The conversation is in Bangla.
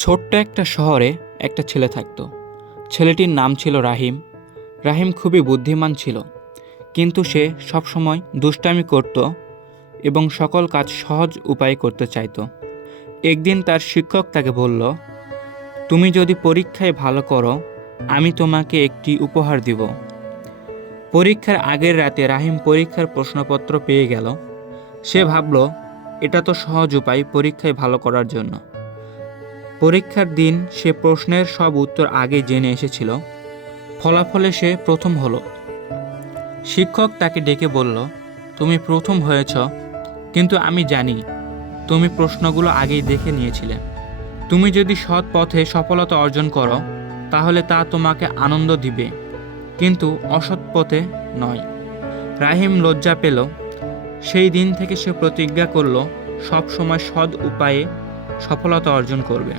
ছোট্ট একটা শহরে একটা ছেলে থাকতো। ছেলেটির নাম ছিল রাহিম। রাহিম খুবই বুদ্ধিমান ছিল, কিন্তু সে সবসময় দুষ্টামি করত এবং সকল কাজ সহজ উপায়ে করতে চাইতো। একদিন তার শিক্ষক তাকে বলল, তুমি যদি পরীক্ষায় ভালো করো, আমি তোমাকে একটি উপহার দিব। পরীক্ষার আগের রাতে রাহিম পরীক্ষার প্রশ্নপত্র পেয়ে গেল। সে ভাবল, এটা তো সহজ উপায় পরীক্ষায় ভালো করার জন্য। পরীক্ষার দিন সে প্রশ্নের সব উত্তর আগে জেনে এসেছিল। ফলাফলে সে প্রথম হলো। শিক্ষক তাকে ডেকে বলল, তুমি প্রথম হয়েছ, কিন্তু আমি জানি তুমি প্রশ্নগুলো আগেই দেখে নিয়েছিলে। তুমি যদি সৎ পথে সফলতা অর্জন করো, তাহলে তা তোমাকে আনন্দ দিবে, কিন্তু অসৎ পথে নয়। রাহিম লজ্জা পেল। সেই দিন থেকে সে প্রতিজ্ঞা করল, সব সময় সৎ উপায়ে সফলতা অর্জন করবে।